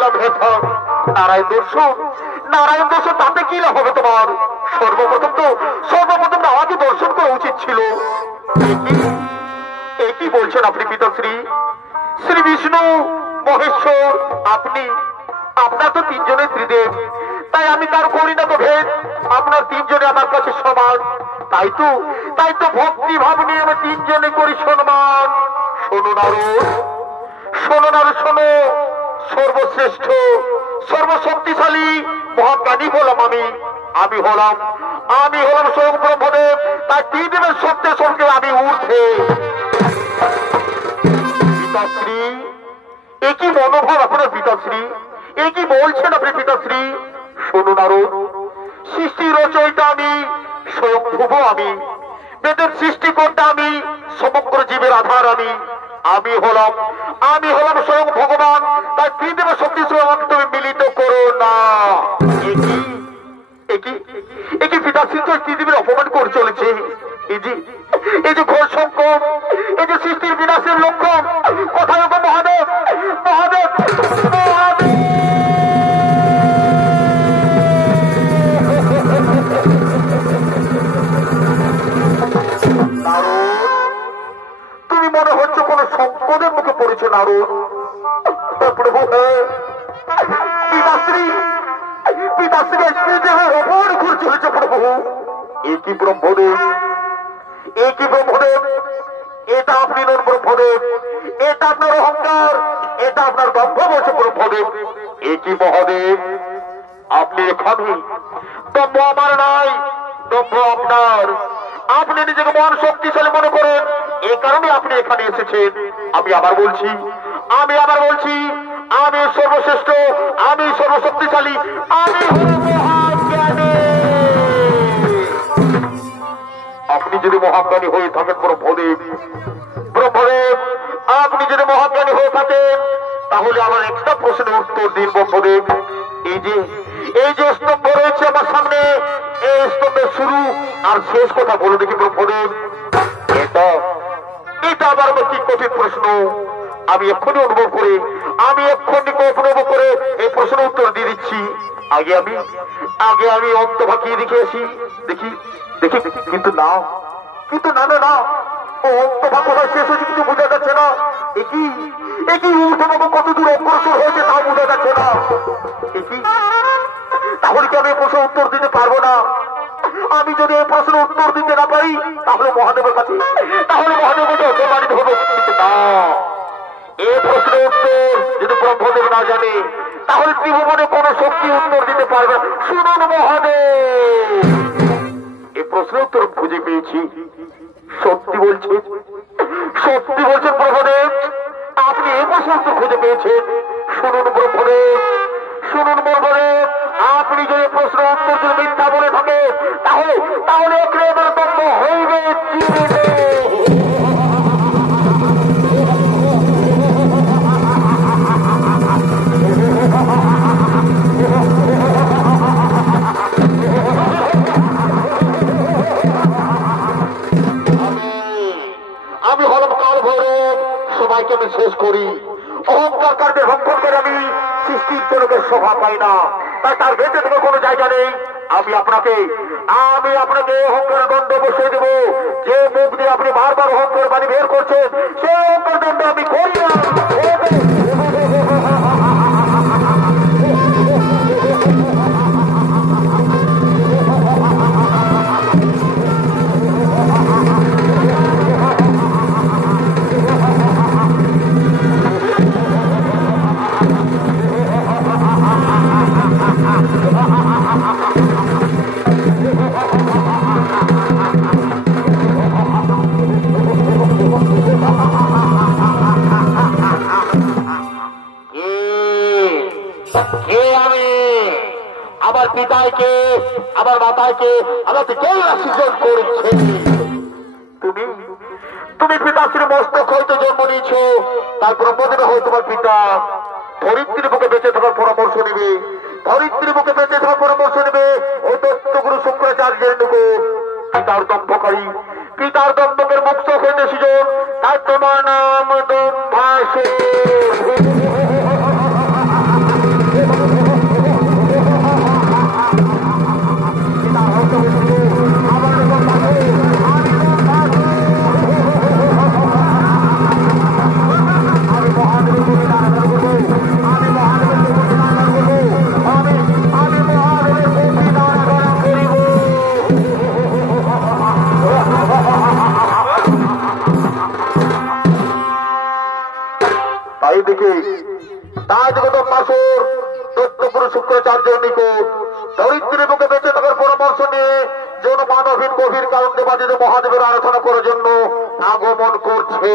এলাম হেথা নারায়ণ দর্শন। নারায়ণ দর্শন তাতে কি লাভ হবে তোমার? সর্বপ্রথম আমাকে দর্শন করা উচিত ছিল। কি বলছেন আপনি পিতাশ্রী? শ্রী বিষ্ণু মহেশ্বর আপনি, আপনার তো তিনজনের ত্রিদেব, তাই আমি তার করি না তো ভেদ। আপনার তিনজনে আমার কাছে সমান, তাই তো ভক্তি ভাব নিয়ে আমি তিনজনে করি সম্মান। শোনো নারদ, শোনো, সর্বশ্রেষ্ঠ সর্বশক্তিশালী মহাজ্ঞানী হলাম আমি হলাম স্বয়ং ব্রহ্মদেব। তাই ত্রিদেবের সত্যের সঙ্গে আমি ঊর্ধ্বে। পিতাশ্রী একই মনোভাব আপনার পিতাশ্রী, একই বলছেন আপনি পিতাশ্রী। শোনো নারদ, সৃষ্টি রচয়িতা আমি, স্বয়ং ধ্রুব আমি, বেদের সৃষ্টিকর্তা আমি, সমগ্র জীবের আধার আমি হলাম স্বয়ং ভগবান। তাই ত্রিদেবের শক্তি আমাকে তুমি মিলিত করো না। একই পিতাশ্রী তো ত্রিদেবের অপমান করে চলেছে। এই যে ঘোর সংকট, এই যে সৃষ্টির বিনাশের লক্ষ্য, কোথায় গো মহাদেব? তুমি মনে হচ্ছে কোন সংকটের মুখে পড়েছে নারদ। প্রভু পিতাশ্রী অপমান করে চলেছে প্রভু। একই ব্রহ্মদেব, এটা আপনি নন ব্রহ্মদেব, এটা আপনার অহংকার, এটা আপনার দম্ভ বলছে ব্রহ্মদেব। একই মহাদেব, আপনি এখানে দম্ভ আমার নয়, দম্ভ আপনার। আপনি নিজেকে মহান শক্তিশালী মনে করেন, এই কারণে আপনি এখানে এসেছেন। আমি আবার বলছি আমি সর্বশ্রেষ্ঠ, আমি সর্বশক্তিশালী, আমি মহাজ্ঞানী। আপনি যদি মহাজ্ঞানী হয়ে থাকেন ব্রহ্মদেব, আপনি যদি মহাজ্ঞানী হয়ে থাকেন, তাহলে আমার একটা প্রশ্নের উত্তর দিন ব্রহ্মদেব। এই যে স্তম্ভ রয়েছে আমার সামনে, এই স্তম্ভের শুরু আর শেষ কথা বলে দেখি ব্রহ্মদেব। এটা আবার কি কঠিন প্রশ্ন। আমি এক্ষুনি অনুভব করে এই প্রশ্নের উত্তর দিয়ে দিচ্ছি। আগে আমি অন্ত ভাকিয়ে দেখে আসি, দেখি। কিন্তু না অন্ত ভাগ শেষ হয়েছে, কিন্তু বোঝা যাচ্ছে না। একই ঊর্ধ্ববাবু কত দূর অগ্রসর হয়েছে তা বোঝা যাচ্ছে না। তাহলে কি আমি এই প্রশ্নের উত্তর দিতে পারবো না? আমি যদি এই প্রশ্নের উত্তর দিতে না পারি, তাহলে মহাদেবের কাছে অপমানিত হবো। কিন্তু না, এই প্রশ্নের উত্তর যদি ব্রহ্মদেব না জানে, তাহলে ত্রিভুবনে কোন শক্তি উত্তর দিতে পারবে। শুনুন মহাদেব, এই প্রশ্নের উত্তর খুঁজে পেয়েছি। সত্যি বলছেন ব্রহ্মদেব, আপনি এই প্রশ্নের উত্তর খুঁজে পেয়েছেন। শুনুন ব্রহ্মদেব, আপনি যদি প্রশ্নের উত্তর যদি মিথ্যা বলে থাকে, তাহলে এবার দম্ভ হইবে। আমি হলাম কাল ভৈরব, সবাইকে আমি শেষ করি। অহংকার কারণে ভক্ষণ করে আমি সৃষ্টির জনকের শোভা পাই না, তার বেঁচে থেকে কোনো জায়গা নেই। আমি আপনাকে অহংকার দণ্ড বসিয়ে দেব। যে মুখ দিয়ে আপনি বারবার অহংকার বাণী বের করছেন, সেই অহংকার দণ্ড আমি করি না। আমার পিতাকে, আমার মাতাকে আমাকে কেউ সৃজন করেছে। তুমি পিতাশ্রী মস্তক হয়তো জন্ম নিয়েছ, তার ব্রহ্মদেব হয় তোমার পিতা। ধরিত্রীর বুকে বেঁচে থাকার পরামর্শ নেবে, ও দত্তগুরু শুক্রাচার্যের নিকট। পিতার দম্ভকারী, পিতার দম্ভকের মুক্ত হইতে সৃজন, তার তোমার নাম দম্ভাসুর। শুক্রাচার্যের নিকট দরিদ্রের বুকে বেঁচে থাকার পরামর্শ নিয়ে যৌন মানবহীন গভীর কারণে বাজিতে মহাদেবের আরাধনা করার জন্য আগমন করছে।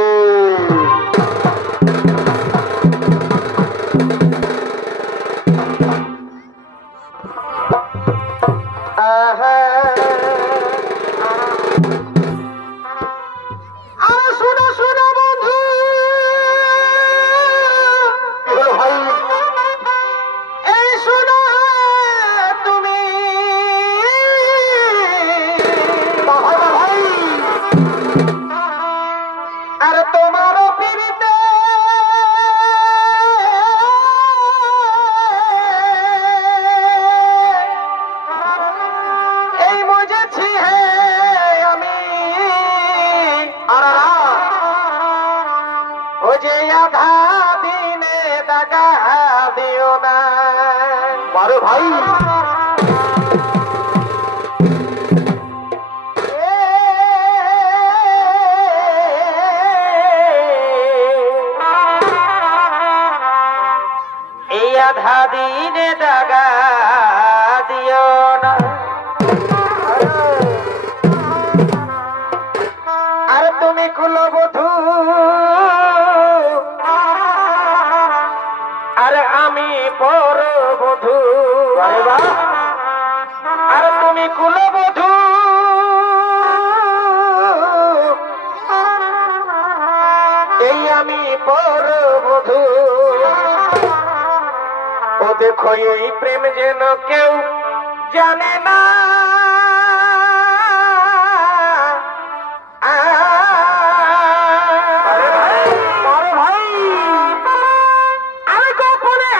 দেখো এই প্রেম যেন কেউ জানে না, আরে গোপনে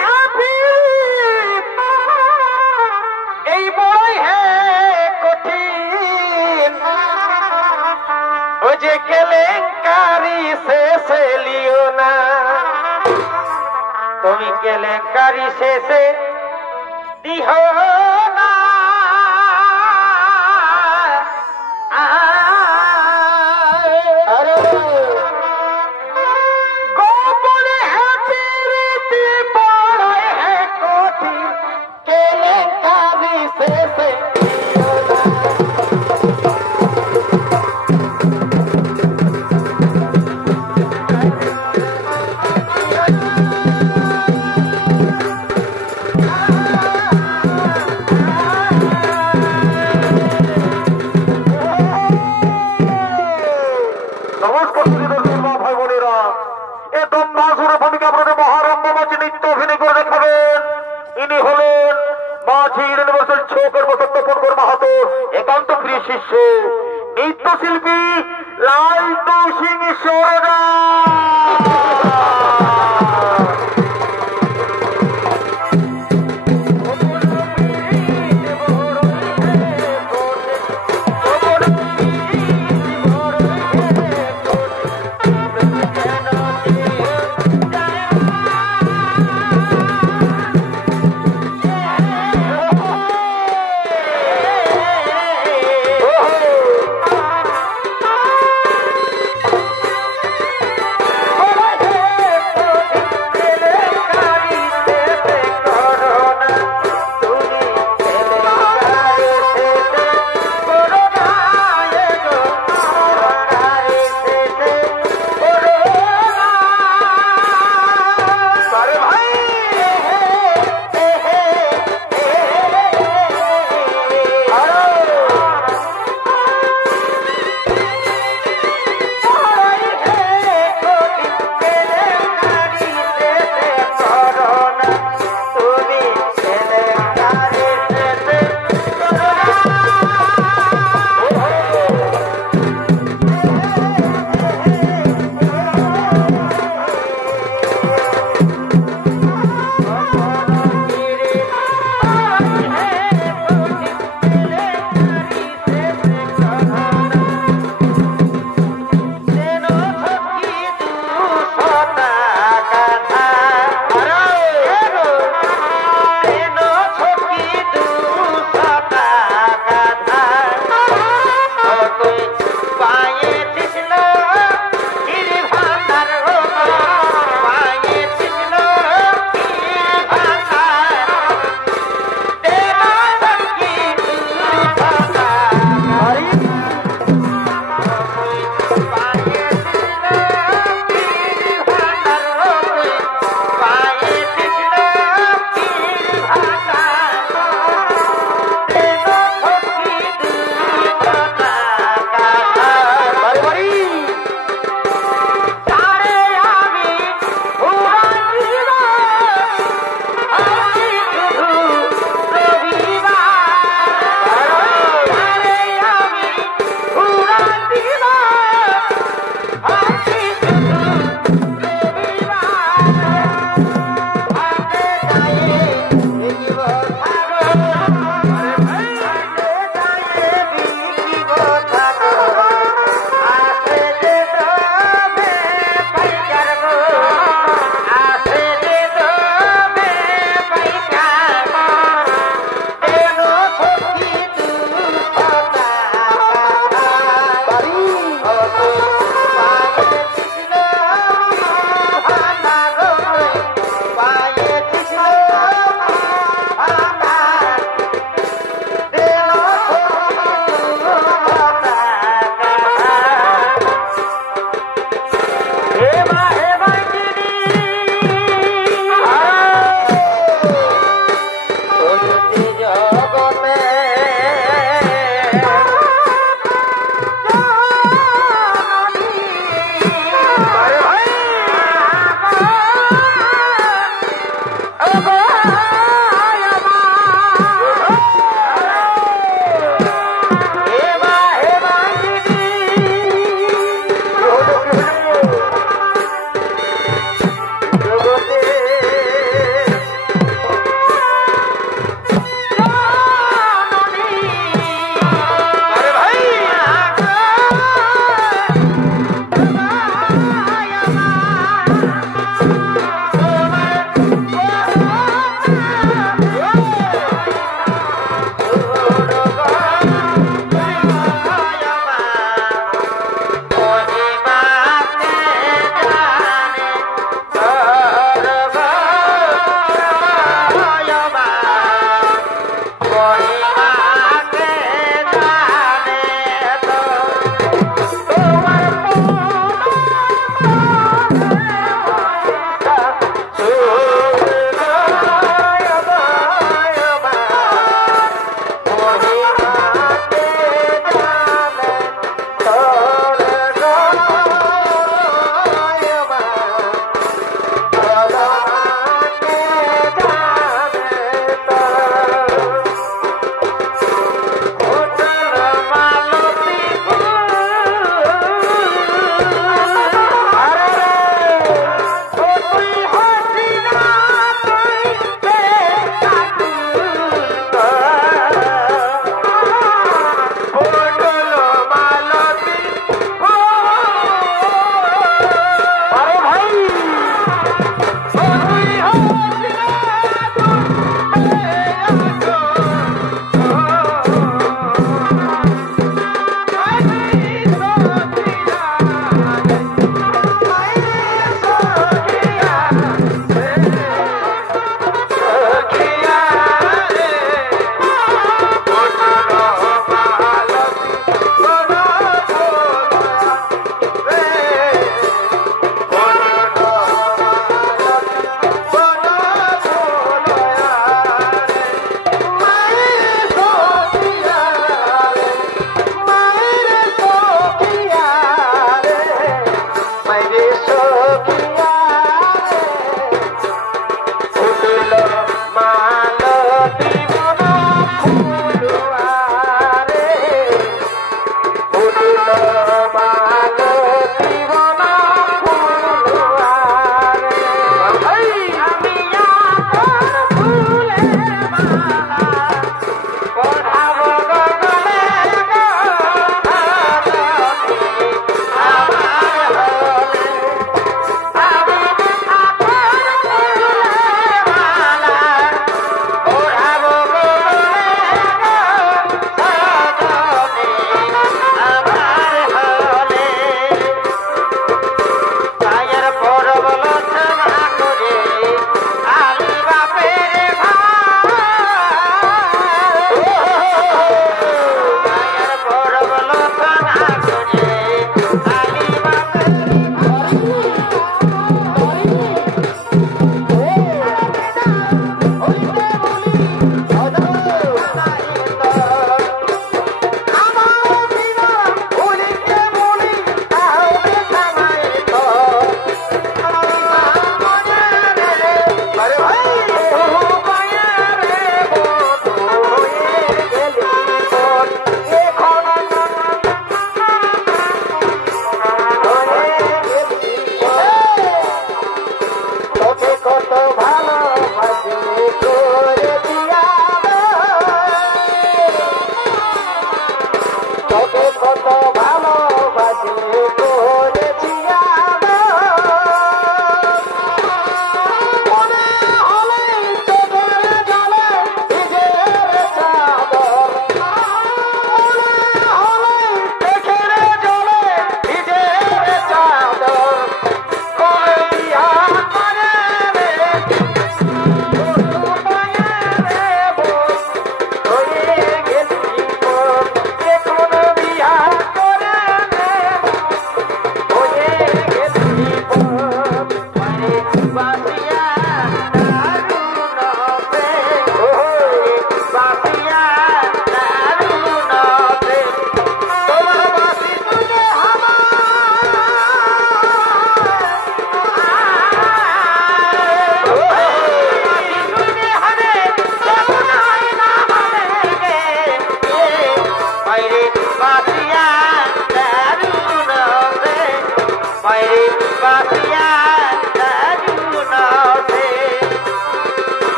এই বই হে কঠিন, ও যে কেলেঙ্কারি শেষে লিও না, তুমি কেলেঙ্কারি শেষে দিহ না। গোপনে হাতিরিতি পড়ায় হে কঠিন, কেলেঙ্কারি শেষে দিও না। একান্ত প্রিয় শিষ্য নৃত্যশিল্পী লালটু সিং সরদা।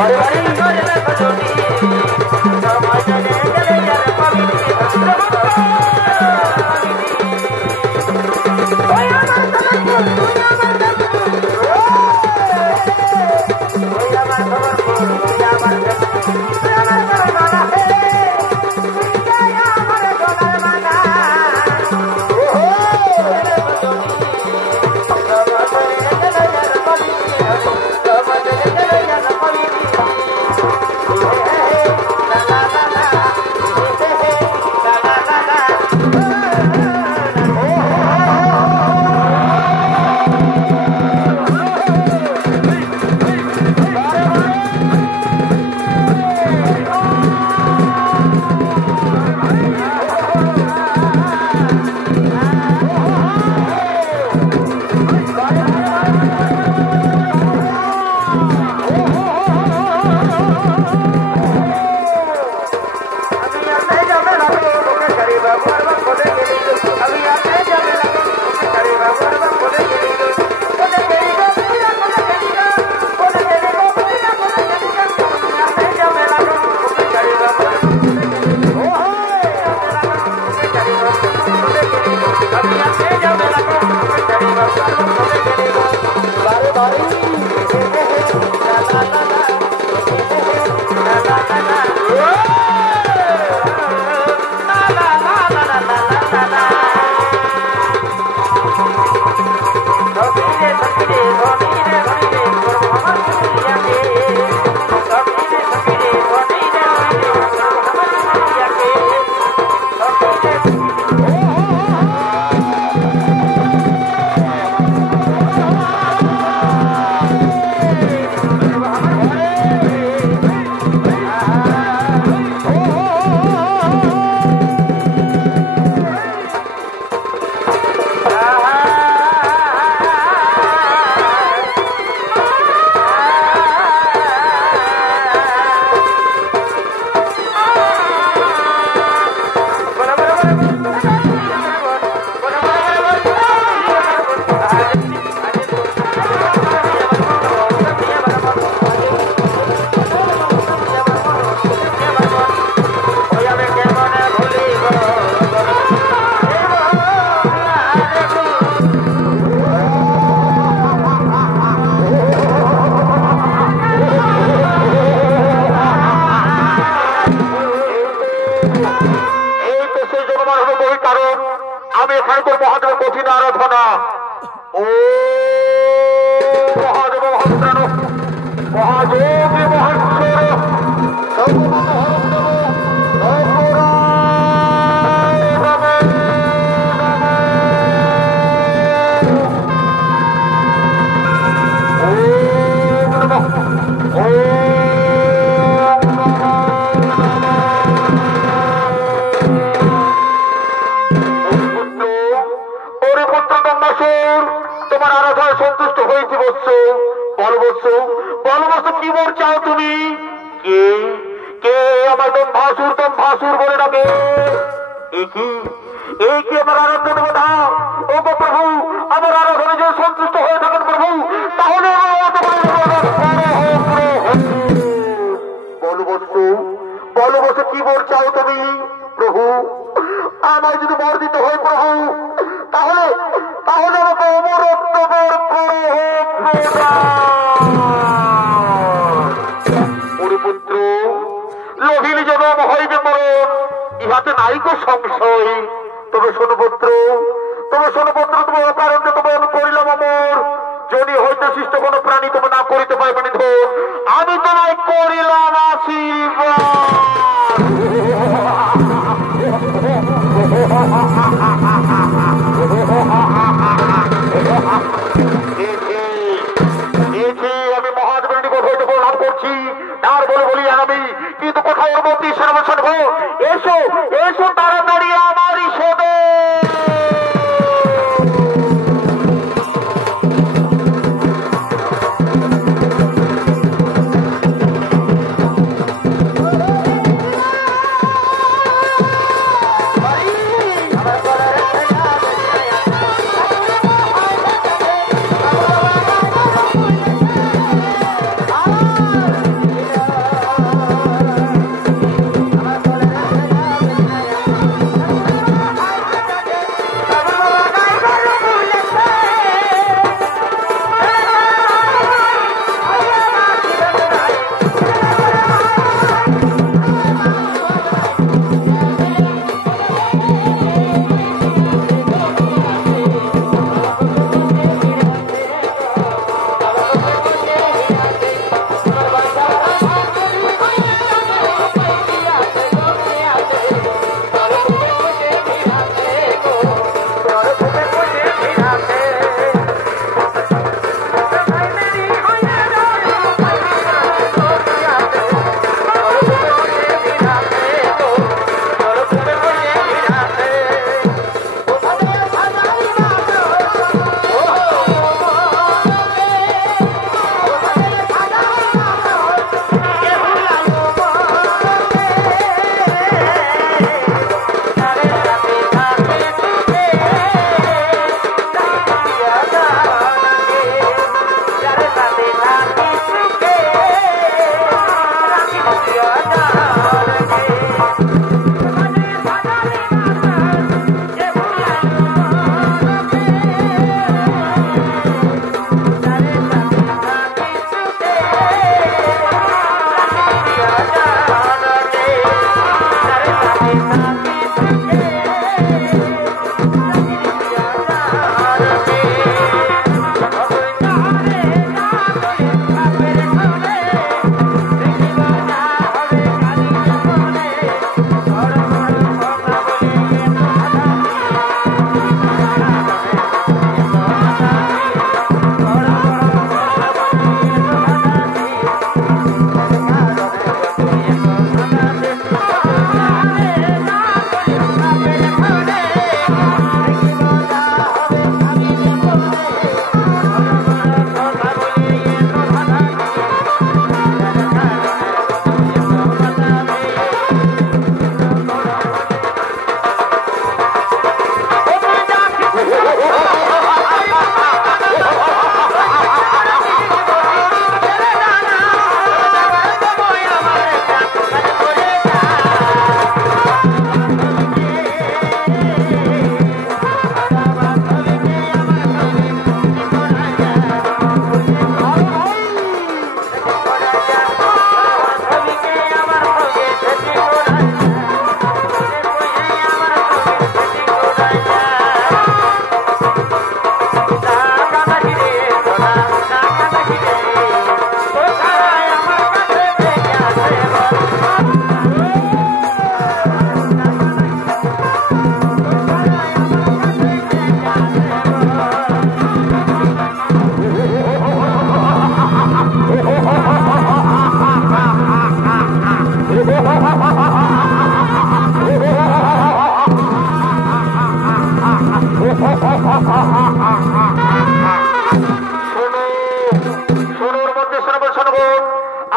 Thank you.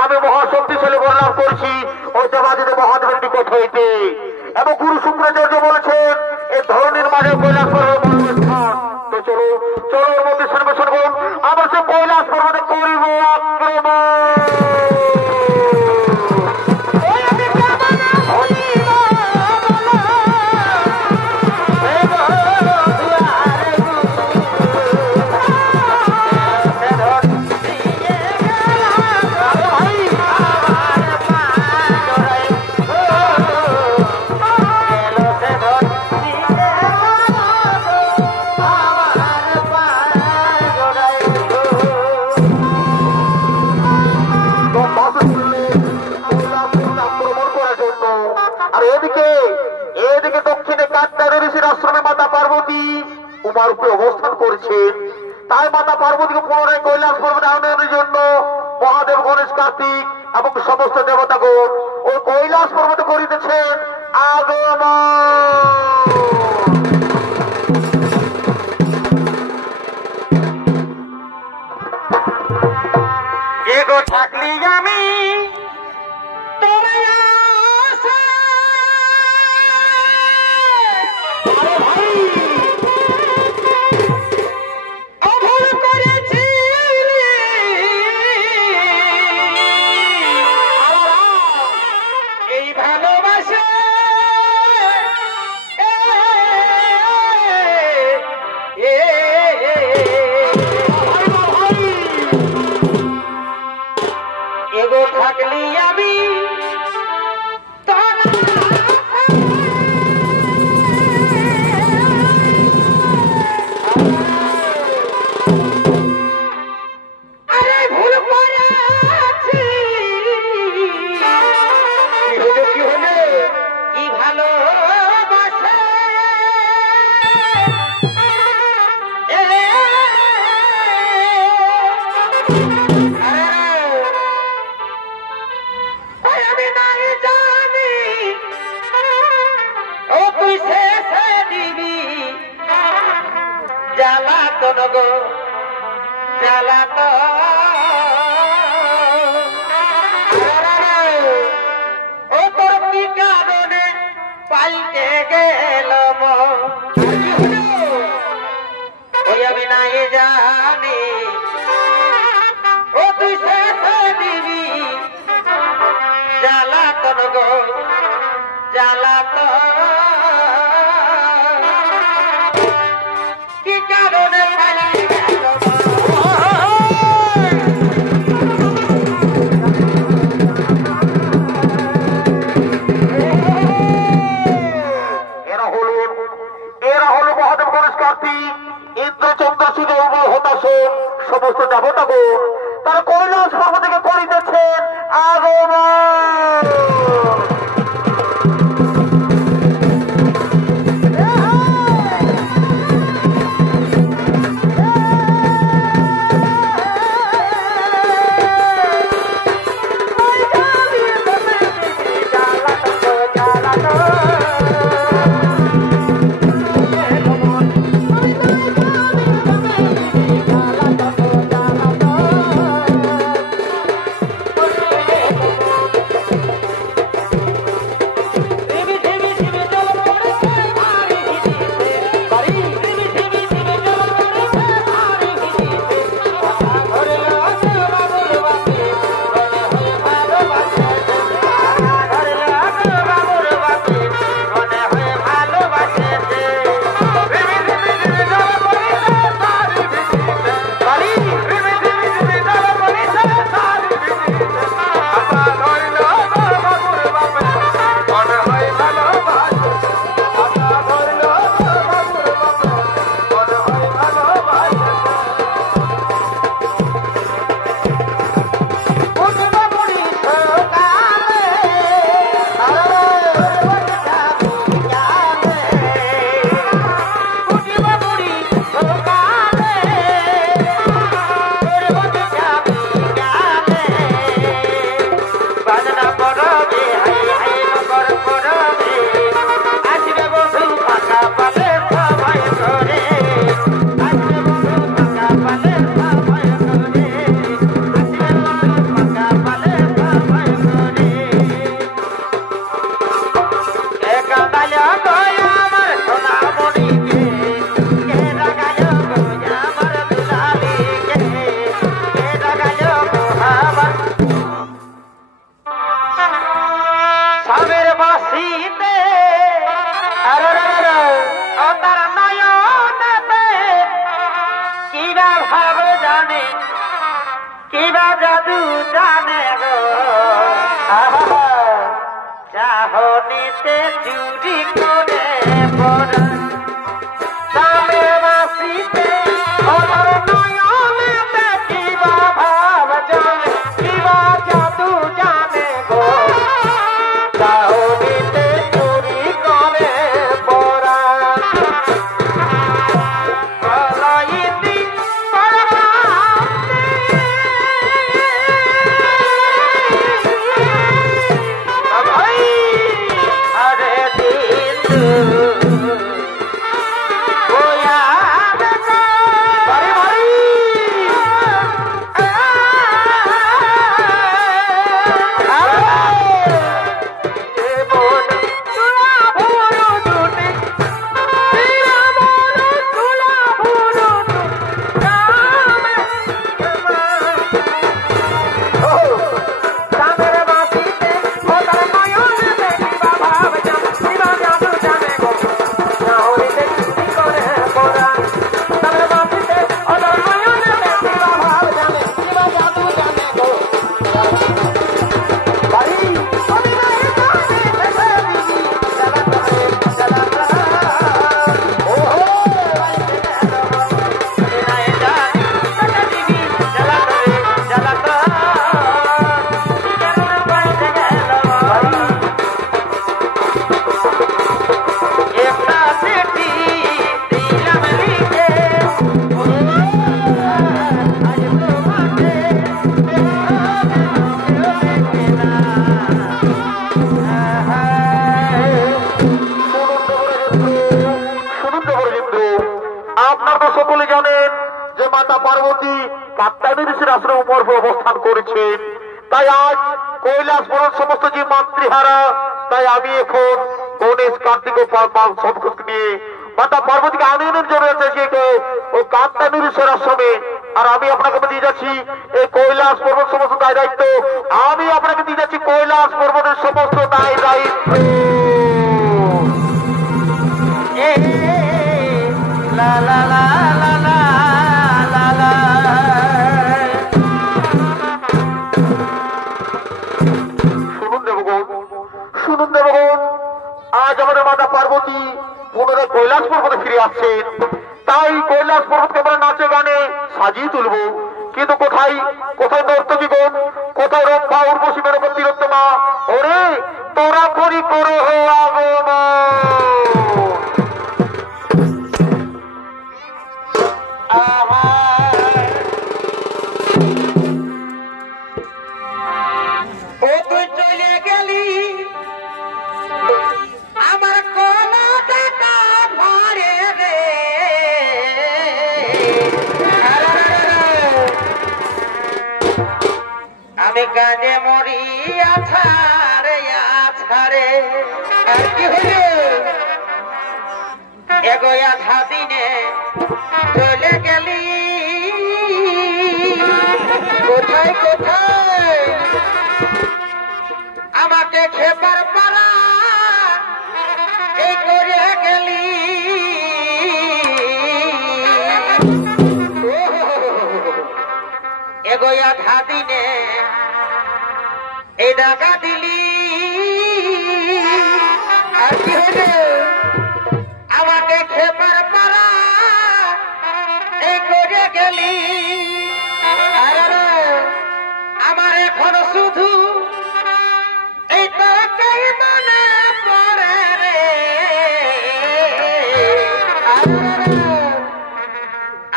আমি মহাশক্তিশালী বর্ণনা করছি ওই দেবাদিদেব মহাদেবের নিকট হইতে। এবং গুরু শুক্রাচার্য বলেছেন এই ধরনের মাঝে কৈলাস পর্বত স্থান। তো চলো চলো ওর মধ্যে শুনবে শুনবো আমরা সে কৈলাস পর্বতে করিব আক্রমণ। এদিকে দক্ষিণে কাত্তার ঋষির আশ্রমে মাতা পার্বতী উমার উপরে অবস্থান করছেন। তাই মাতা পার্বতীকে পুনরায় কৈলাস পর্বতে আনয়নের জন্য মহাদেব গণেশ কার্তিক এবং সমস্ত দেবতাগণ ওই কৈলাস পর্বতে করিতেছেন আগমন। এগো থাকলি আমি থাকলি আমি আরে ভুল করেছি কি হলো কি ভালো জ্বালাতন গো জ্বালাত ও তোর কি কারণে পাল্টে গেল ওই আমি নাই জানি ও তুই শেষে দিবি জ্বালাতন গো জ্বালাত কি কারণে চাহনিতে চুরি করে পড়া দামে বাসিতে ওর নয়নেতে কিবা ভাব জানে কিবা জাদু জানে গো চাহনিতে চুরি করে পড়া বলাইতি সকলে জানেন যে মাতা পার্বতী কাত্যায়নী ঋষির আশ্রমে উপরে অবস্থান করেছেন। তাই আজ কৈলাসপুরের সমস্ত যে মাতৃহারা, তাই আমি এখন গণেশ কার্তিক সবকুছ নিয়ে মাতা পার্বতীকে আনয়নের জন্য এসেছি ও কাত্যায়নী ঋষির আশ্রমে। আর আমি আপনাকে দিয়ে যাচ্ছি এই কৈলাস পর্বত সমস্ত দায় দায়িত্ব, আমি আপনাকে দিয়ে যাচ্ছি কৈলাস পর্বতের সমস্ত দায় দায়িত্ব। লা লা লা লা লা লা লা। শুনুন দেবগণ, আজ আমাদের মাতা পার্বতী পুনরায় কৈলাস পর্বতে ফিরে আসছেন। তাই কৈলাস পর্বতকে আমরা নাচে গানে সাজিয়ে তুলবো। কিন্তু কোথায় কোথায় নর্তকীগণ, কোথায় রম্ভা উর্বশী মেনকা তিলোত্তমা? ওরে তোরা করি করো গানে মরি আছারে আছারে আর কি হলো এগোয়া ধাদিনে চলে গেলি কোথায় কোথায় আমাকে খেপার পারা এই করে গেলি এগোয়া ধাদিনে এই ডাকা দিলি আর কি হলো আমাকে খেপার পারা এই করে গেলি। আর আমার এখন শুধু এই তোকেই মনে পড়ে রে।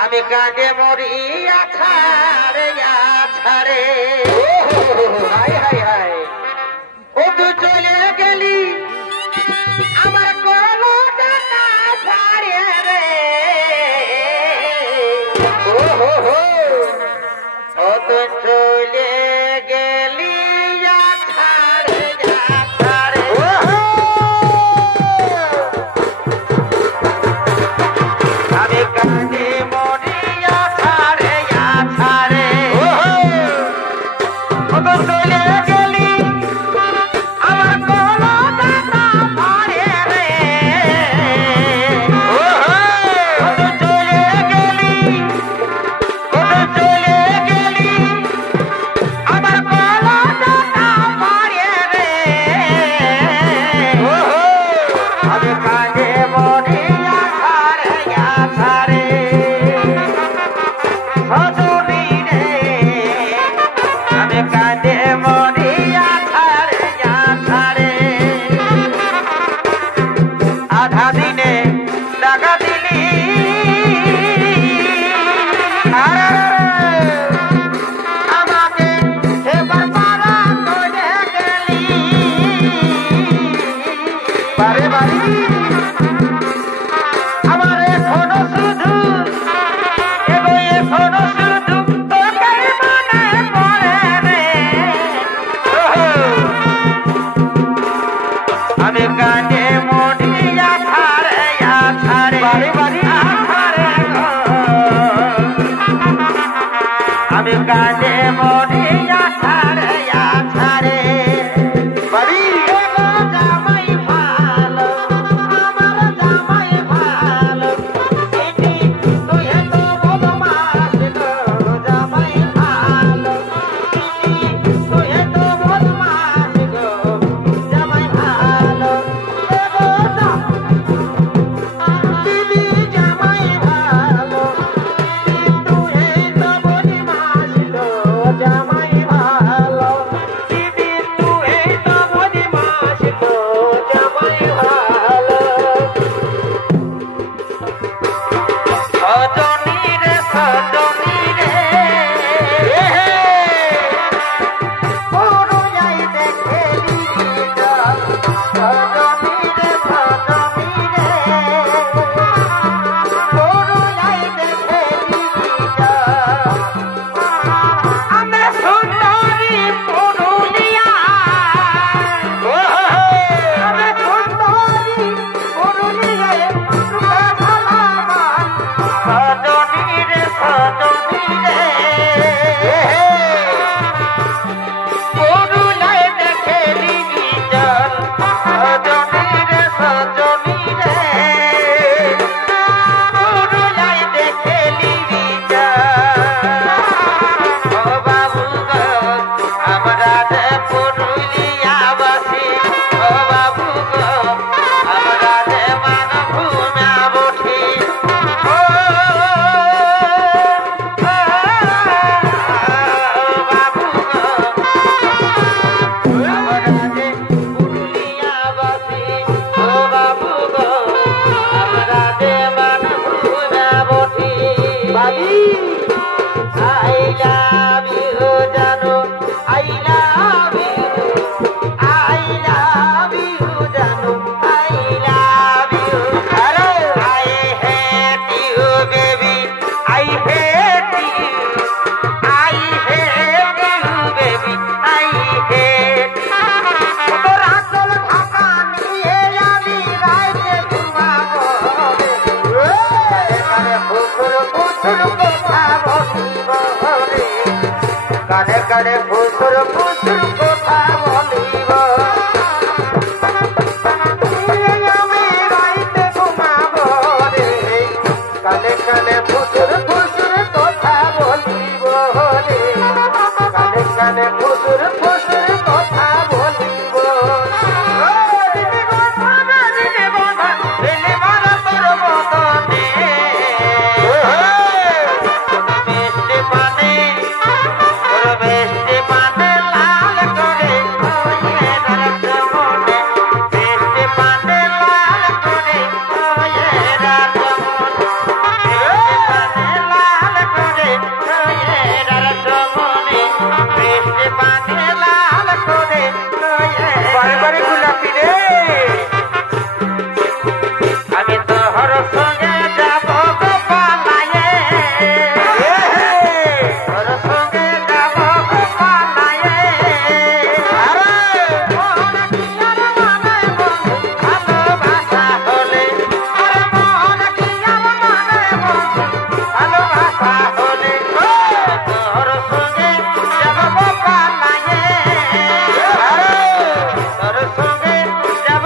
আমি কাঁদে মরি আছারে আছারে। হাই হাই হাই ও তুই চলে গেলি আমার কোনো টাকা ছাড়ে রে। ও হো হো ও তুই চলে গেলি আছারে আছারে। আমি কাঁদে মরি আছারে আছারে। চলে গেলি আমার কোনো দাদা ভারে রে। চলে গেলি চলে গেলি আমার কোনো দাদা ভারে রে। গানে মরিয়া ছাড়ে ছাড়ে বাড়ি জামাই ভালো আমার জামাই ভালো এটি তুই তো বদমাস গো জামাই ভালো এটি তুই তো বদমাস গো জামাই ভালো দেবো দিদি জামাই ভালো তুই তো বদমাস গো জামাই ভালো দিদি তুই তো বদমাস গো জামাই ভালো সজনী রে পুরুলিয়ায় দেখেলি সজনী রে পুরুলিয়ায় দেখেলি আমরা সুন্দরী পুরুলিয়া আমরা সুন্দরী পুরুলিয়ায় সজনী রে পুরুলিয়ায় দেখেলি চল সজনী রে পুরুলিয়ায় দেখেলি ও বাবু গো আমরা যে পুরুলিয়াবাসী ও বাবু গো আমরা যে মানভূমা বঠি ও বাবু গো আমরা যে পুরুলিয়াবাসী ও বাবু গো আমরা যে মানভূমা বঠি বাবি I love you, Janu. I love you. I love you, Janu. I love you. I hate you, baby. I hate you. I hate you, baby. I hate you. তোরা চল ঢাকা নিয়ে আমি রাইতে ঘুমাবো কানে কানে ফুসুর ফুসুর কথা বলিব আমি রাইতে ঘুমাবো রে কানে কানে ফুসুর ফুসুর কথা বলিব রে কানে কানে ফুসুর ফুসুর কথা বলিব বারে গুলাপি রে আমি তোহর সঙ্গে যাব গো পালায়ে তোর সঙ্গে যাব গো পালায়ে মন কি আর মানে বন্ধু ভালোবাসা হলে মন কি আর মানে বন্ধু ভালোবাসা হলে তোর সঙ্গে যাব গো পালায়ে তোর সঙ্গে যাব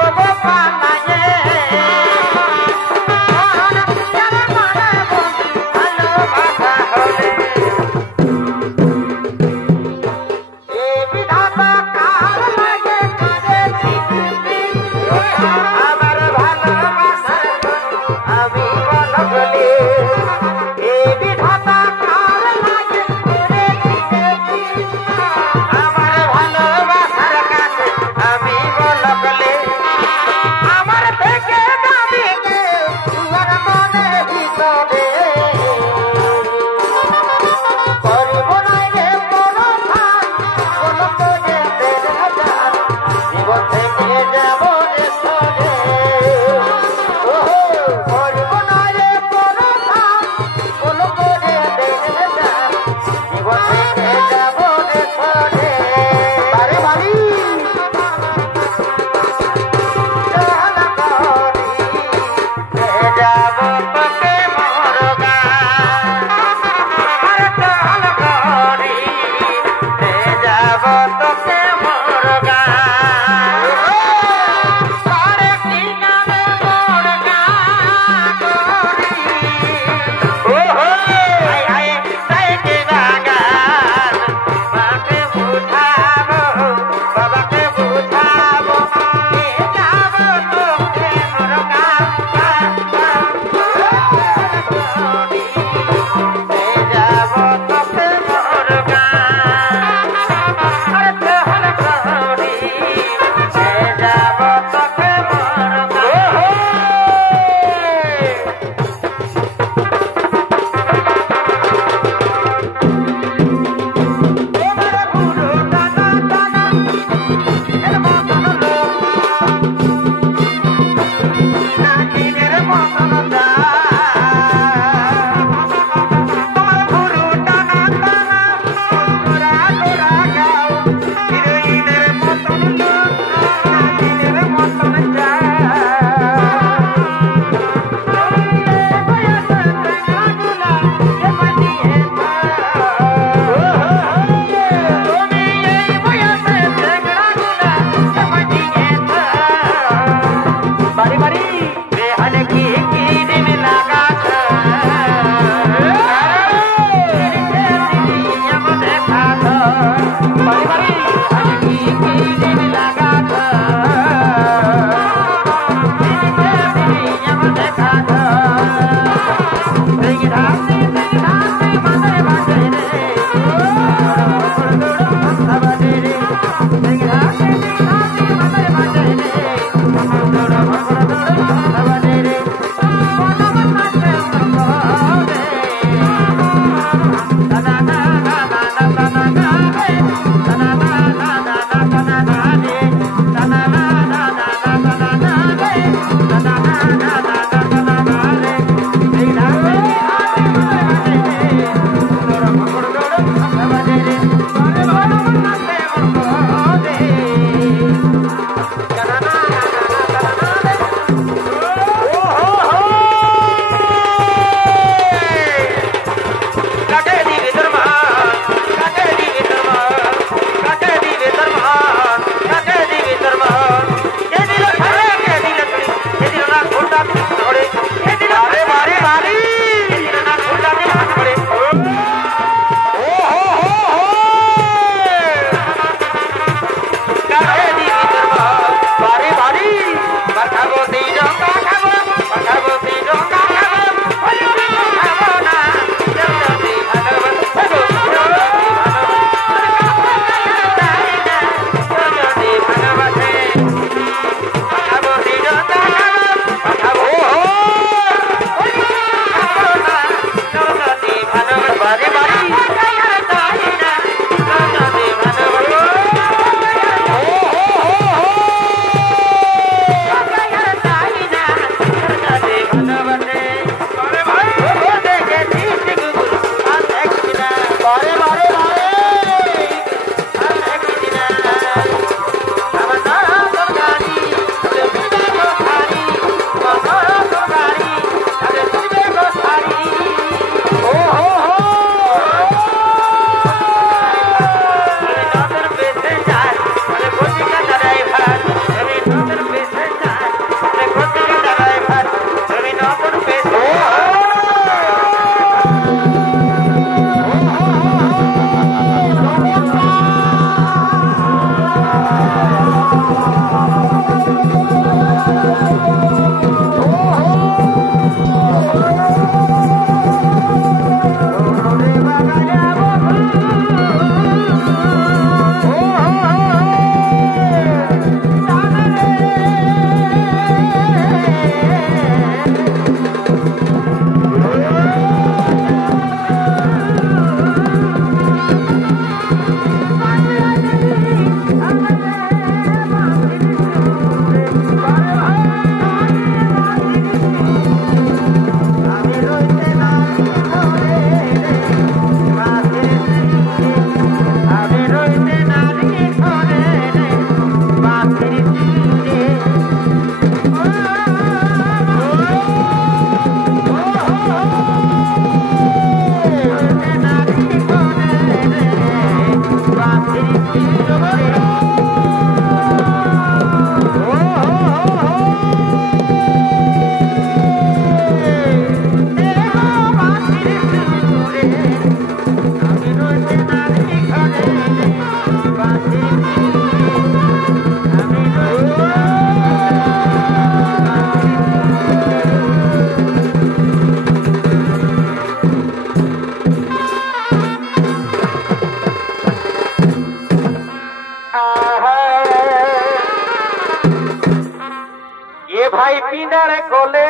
ভাই পিনার কোলে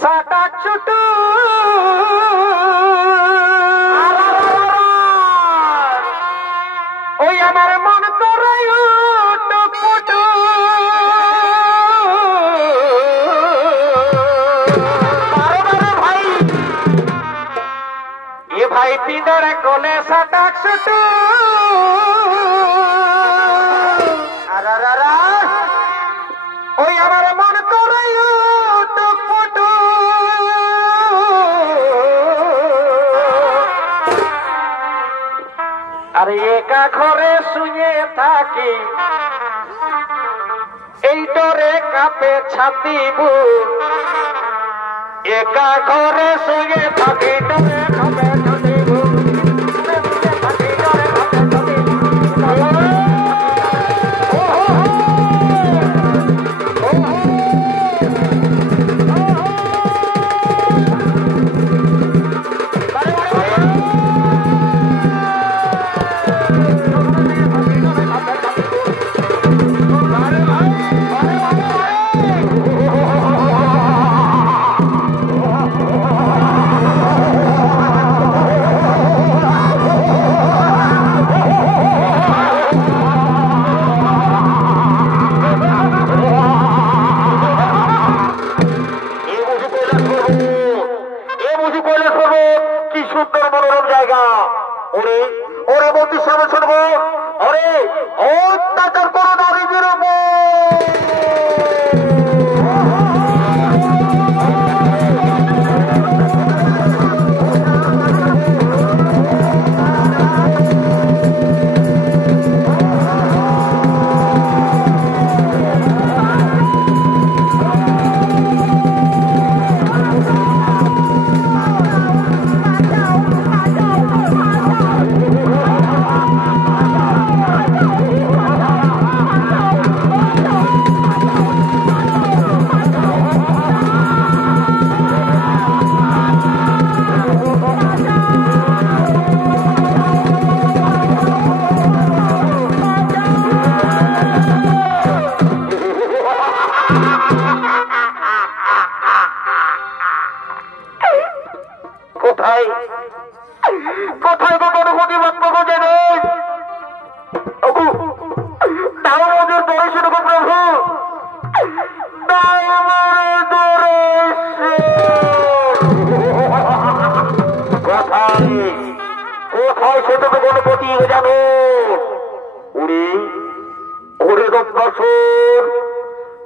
সাটা ছুটু ওই আমার মন করে টুকুটু ভাই এ ভাই পিনার কোলে সাটা ছুটু ওই আমার মন করে টুকুটু আরে একা ঘরে শুয়ে থাকি এই ডরে কাঁপে ছাতিব একা ঘরে শুয়ে থাকি ডরে কাঁপে ছাতিব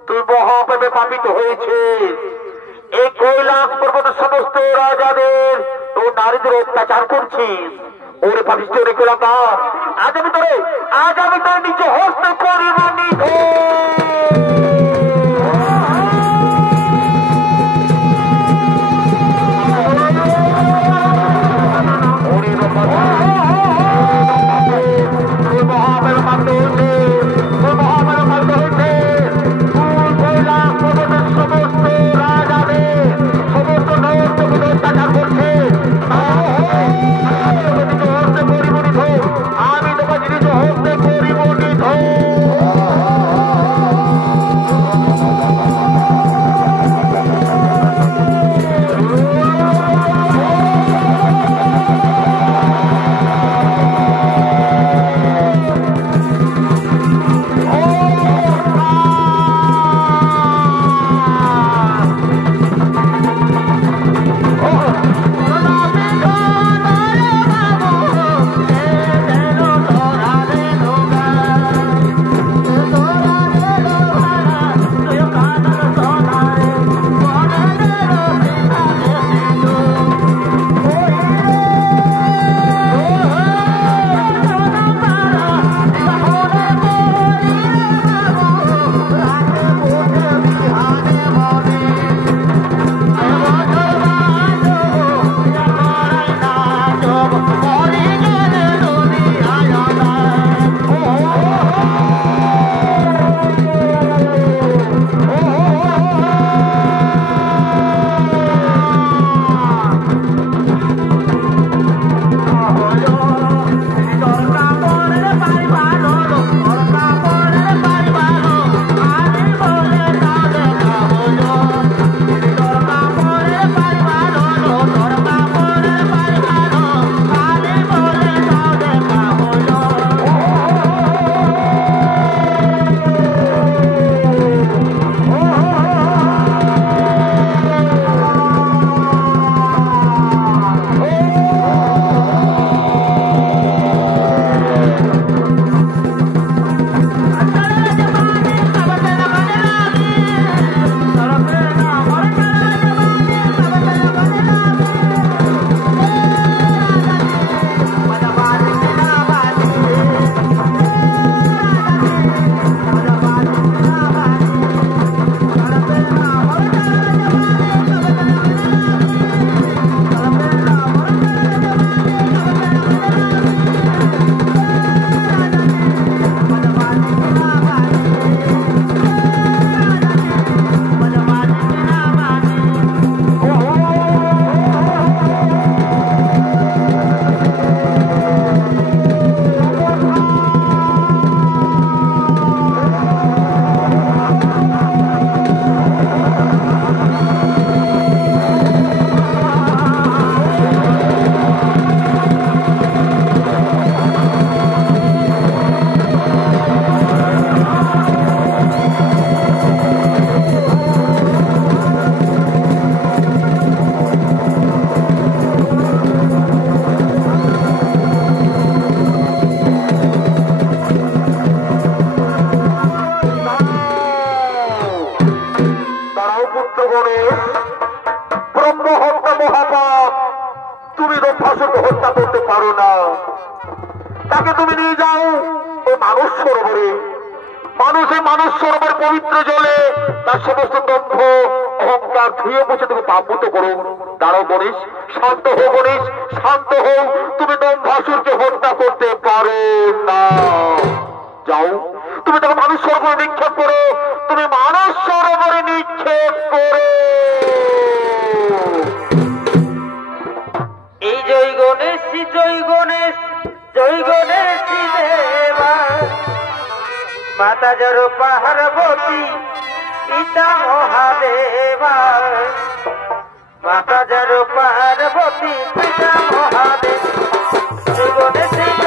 তুই মহাপাপে পাপিত হয়েছিস। এই কৈলাস পর্বত সমস্ত রাজাদের তোর নারীদের অত্যাচার করছিস। ওরে পাপিষ্ট রে কৈলাস, আজ আমি তোর নিজ হস্তে করিব দম্ভাসুরকে হত্যা করতে পারো না, তাকে তুমি নিয়ে যাও ওই মানস সরোবরে। মানুষ সরোবর পবিত্র জলে তার সমস্ত দম্ভ অহংকার ধুয়ে মুছে তুমি পাপমুক্ত করো। দাঁড়াও গণেশ, শান্ত হো গণেশ, শান্ত হও। তুমি দম্ভাসুরকে হত্যা করতে পারো না। যাও, তুমি তাকে মানুষ সরোবরে নিক্ষেপ করো। তুমি মানুষ সরোবরে নিক্ষেপ করো। এই জয় গণেশ, জয় গণেশ, জয় গণেশ দেবা। মাতা জড় পার্বতী পিতা মহাদেবা। মাতা জড় পার্বতী পিতা মহাদেব। জয় গণেশ।